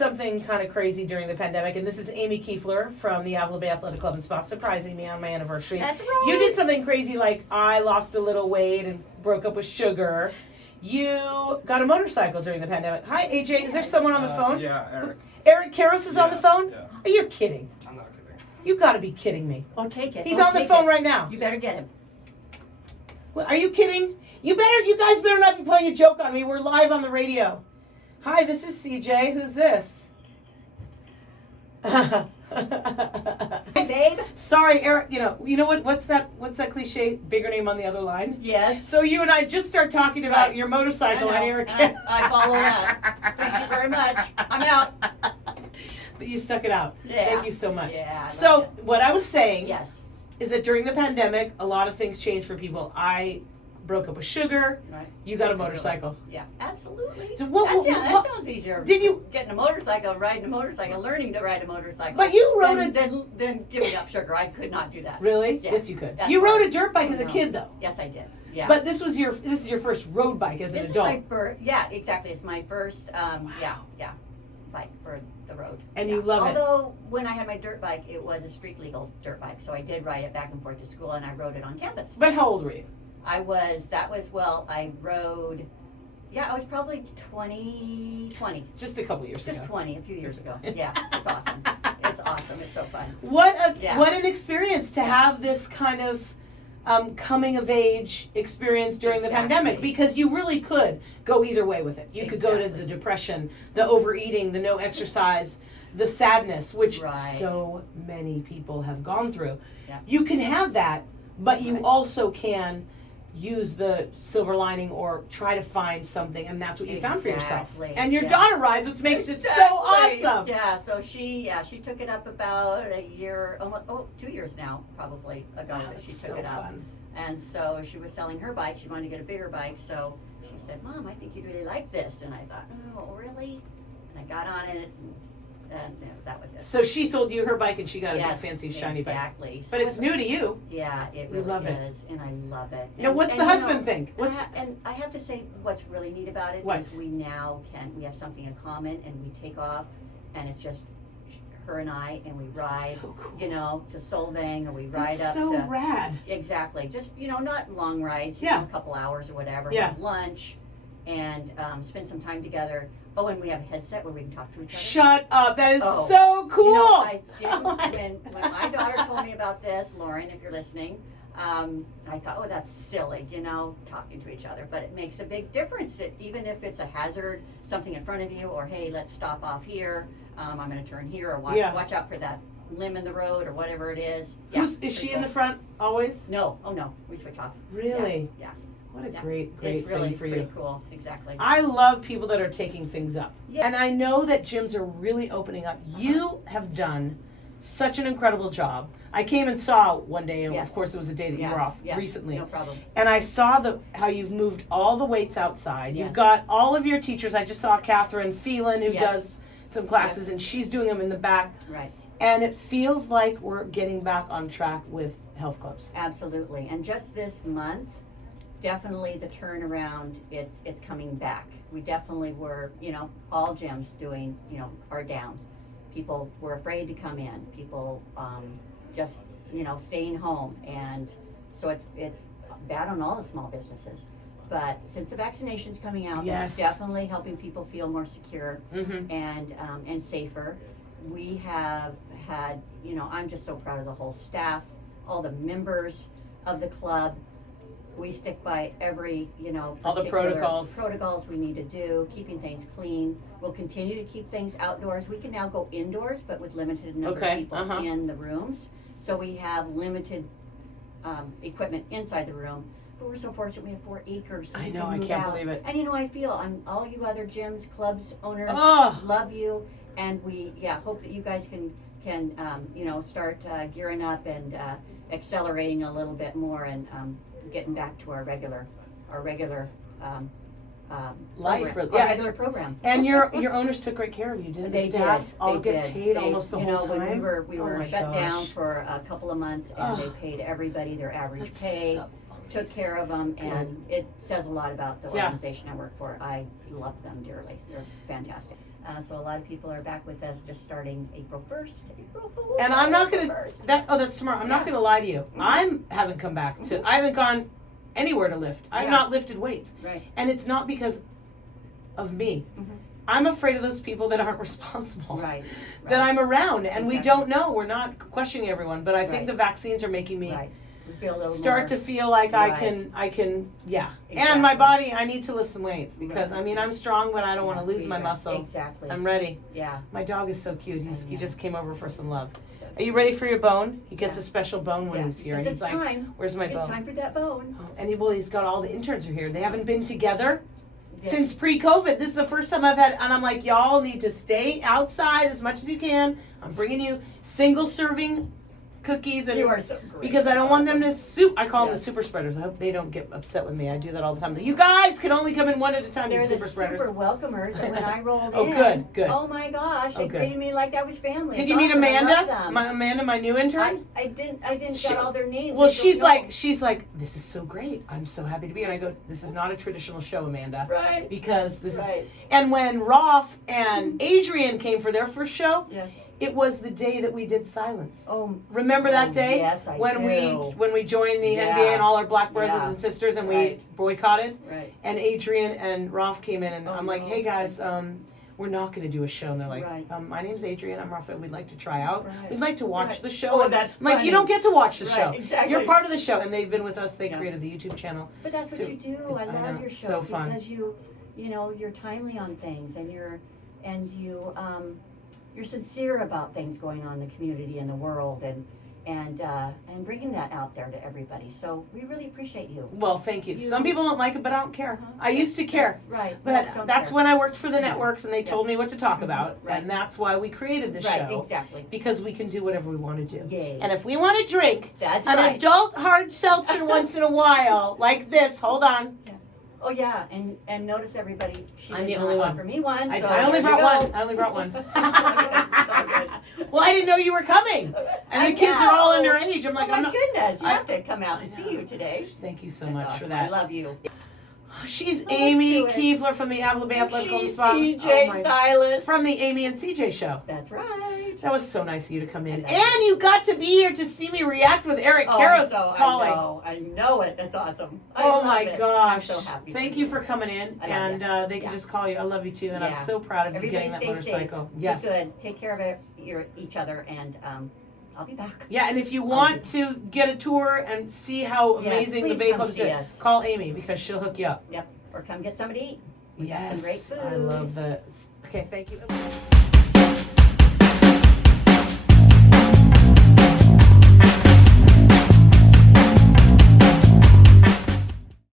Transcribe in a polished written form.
something kind of crazy during the pandemic, and this is Amy Kueffler from the Avila Bay Athletic Club and Spa, surprising me on my anniversary. That's right. You did something crazy, like I lost a little weight and broke up with sugar. You got a motorcycle during the pandemic. Hi, AJ. Is there someone on the phone? Yeah, Eric. Eric Karros is on the phone? Yeah. Are you kidding? I'm not kidding. You got to be kidding me. Oh, take it. He's Oh, on the take phone it. right now. You better get him. Well, are you kidding? You guys better not be playing a joke on me. We're live on the radio. Hi, this is CJ. Who's this? Hey, babe. Sorry, Eric. You know what? What's that cliche? Bigger name on the other line. Yes. So you and I just start talking about Right. your motorcycle, and Eric. I follow that. Thank you very much. I'm out. But you stuck it out. Yeah. Thank you so much. Yeah. I So like it. what I was saying Yes. is that during the pandemic, a lot of things changed for people. I broke up with sugar. Right. You got a motorcycle. Yeah. Absolutely. So what- that sounds easier. Did you? Getting a motorcycle, riding a motorcycle, learning to ride a motorcycle. But you rode Then giving up sugar. I could not do that. Really? Yeah. Yes, you could. That's You right. rode a dirt bike as a No. kid, though. Yes, I did. Yeah. But this is your first road bike as an This adult. is my first. Yeah, exactly. It's my first. Yeah, bike for the road. And yeah. you love it. Although when I had my dirt bike, it was a street legal dirt bike, so I did ride it back and forth to school, and I rode it on campus. But how old were you? I rode. Yeah, I was probably 20. Just a couple years Just ago. 20, a few years ago. Yeah, it's awesome. It's awesome. It's so fun. What Yeah. an experience to have this kind of coming of age experience during the Exactly. pandemic, because you really could go either way with it. You could go to Exactly. the depression, the overeating, the no exercise, the sadness, which Right. so many people have gone through. Yeah. You can have that, but you Right. also can use the silver lining or try to find something, and that's what you found for yourself. Exactly. And your Yeah. daughter rides, which makes it so Exactly. awesome. Yeah, so she took it up about a year, 2 years now, probably ago Wow, that she that's took so it up. fun. And so she was selling her bike. She wanted to get a bigger bike, so she said, "Mom, I think you'd really like this." And I thought, "Oh, really?" And I got on it, and that was it. So she sold you her bike, and she got a big Yes, fancy shiny bike. exactly. So But it's new to you. Yeah, it You really love it. is, and I love it. Now, what's the husband think? What's And I have to say, what's really neat about it What? is we now we have something in common, and we take off, and it's just her and I, and we ride, so cool. to Solvang, or we ride That's up so to rad. exactly, just not long rides, Yeah. a couple hours or whatever. Yeah. Have lunch, and spend some time together. Oh, and we have a headset where we can talk to each other. Shut up! That is Oh. so cool. I didn't, Oh my when my daughter told me about this, Lauren, if you're listening, I thought, oh, that's silly, talking to each other. But it makes a big difference that even if it's a hazard, something in front of you, or hey, let's stop off here, I'm going to turn here, or watch out for that limb in the road, or whatever it is. Yeah, Is she in the front always? No, we switch off. Really? Yeah. What a Yeah. great It's really thing for pretty you. cool. Exactly. I love people that are taking things up. Yeah. And I know that gyms are really opening up. You have done such an incredible job. I came and saw one day, and Yes. of course it was a day that you were off recently. No problem. And I saw how you've moved all the weights outside. Yes. You've got all of your teachers. I just saw Catherine Phelan, who Yes. does some classes, and she's doing them in the back. Right. And it feels like we're getting back on track with health clubs. Absolutely. And just this month, definitely the turnaround, it's coming back. We definitely were, all gyms are down. People were afraid to come in. People just, staying home. And so it's bad on all the small businesses. But since the vaccination's coming out, Yes. it's definitely helping people feel more secure Mm-hmm. and safer. We have had, I'm just so proud of the whole staff, all the members of the club. We stick by every, All the particular protocols. we need to do, keeping things clean. We'll continue to keep things outdoors. We can now go indoors, but with limited number Okay, of people uh-huh. in the rooms. So we have limited equipment inside the room. But we're so fortunate we have 4 acres. So I we know, can I move can't out. believe it. And I feel all you other gyms, clubs, owners, Oh. love you. And we hope that you guys can start gearing up and accelerating a little bit more and getting back to our regular Life, program, yeah. our regular program. And your owners took great care of you, didn't They the staff did. all They get did. paid They, almost the whole time? When we Oh were my shut down gosh. for a couple of months, and they paid everybody their average That's pay. so took care of them, and it says a lot about the Yeah. organization I work for. I love them dearly. They're fantastic. So a lot of people are back with us just starting April 1st. And I'm not April gonna 1st. that's tomorrow. I'm not Yeah. gonna lie to you. Mhm. Haven't come back to. I haven't gone anywhere to lift. I've Yeah. not lifted weights, Right. and it's not because of me. Mhm. I'm afraid of those people that aren't responsible. Right. That I'm around, and we Exactly. don't know. We're not questioning everyone, but I think Right. the vaccines are making me Right. We feel a little start more, to feel like I Right. can, yeah. And my Exactly. body, I need to lift some weights because Right. I mean I'm strong, but I don't want to lose my Right. muscle. Exactly. I'm ready. Yeah. My dog is so cute. He know. just came over for some love. So Are you ready for your bone? He gets Yeah. a special bone when Yeah. he's He here, says and he's it's like, time. "Where's my It's bone?" time for that bone. And he's got all the interns are here. They haven't been together Yeah. since pre-COVID. This is the first time I've had, and I'm like, y'all need to stay outside as much as you can. I'm bringing you single serving cookies and You are so great. because I don't That's want them awesome. to I call them Yeah. the super spreaders. I hope they don't get upset with me. I do that all the time. You guys can only come in one at a time. They're You the super spreaders. super welcomers, and when I rolled Oh, in, good. oh my gosh, Oh, they good. greeted me like I was family. Did It's you meet awesome. I love Amanda? them. My new intern. I didn't She- get all their names. Well, I don't know. she's like, this is so great. I'm so happy to be here. And I go, this is not a traditional show, Amanda. Right. Because this is, Right. and when Rolf and Adrian came for their first show, Yes. it was the day that we did silence. Oh. Remember that day? Yes, I when do. we joined the Yeah. NBA and all our black brothers Yeah. and sisters and we Right. boycotted. Right. And Adrian and Rolf came in and Oh, I'm like, no. hey guys, we're not going to do a show. And they're like, Right. my name's Adrian. I'm Rolf. We'd like to try out. Right. We'd like to watch Right. the show. Oh, And that's I'm like, funny. you don't get to watch the Right, show. exactly. You're part of the show. And they've been with us. They Yeah. created the YouTube channel. But that's what So you do. it's- I I love know, your show so fun. because you know, you're timely on things, and you're sincere about things going on in the community and the world, and bringing that out there to everybody. So we really appreciate you. Well, thank you. Some people don't like it, but I don't care. Uh-huh. I used to care. That's right. But Don't that's care. when I worked for the Yeah. networks and they Yeah. told me what to talk about. Right. And that's why we created this Right, show. exactly. Because we can do whatever we want to do. Yay. And if we want to drink That's an right. adult hard seltzer once in a while, like this, hold on. Oh yeah, and notice everybody. She I'm did the only not one. offer me one. I So only there you brought go. one. I only brought one. It's all good. Well, I didn't know you were coming. And I the kids are all know. underage. I'm like, Oh my I'm not. goodness, you I- have to come out and see you today. Thank you so That's much awesome. for that. I love you. She's let's Amy do it. Kueffler from the Avila Athletic She's Spa. CJ Silas. From the Amy and CJ show. That's right. That was so nice of you to come in. I love And you got to be here to see me react with Eric Karros calling. I know it. That's awesome. I Oh love my it. gosh. I'm so happy. Thank you for coming in. I love And they can Yeah. just call you. I love you too. And I'm Yeah. so proud of you Everybody getting that stay motorcycle. safe. Yes. Be good. Take care of each other, and I'll be back. Yeah, and if you want to get a tour and see how Yes, amazing the please Bay come Club is, see us. call Amy because she'll hook you up. Yep. Or come get something to eat. We got some Yes. great food. I love that. Okay, thank you.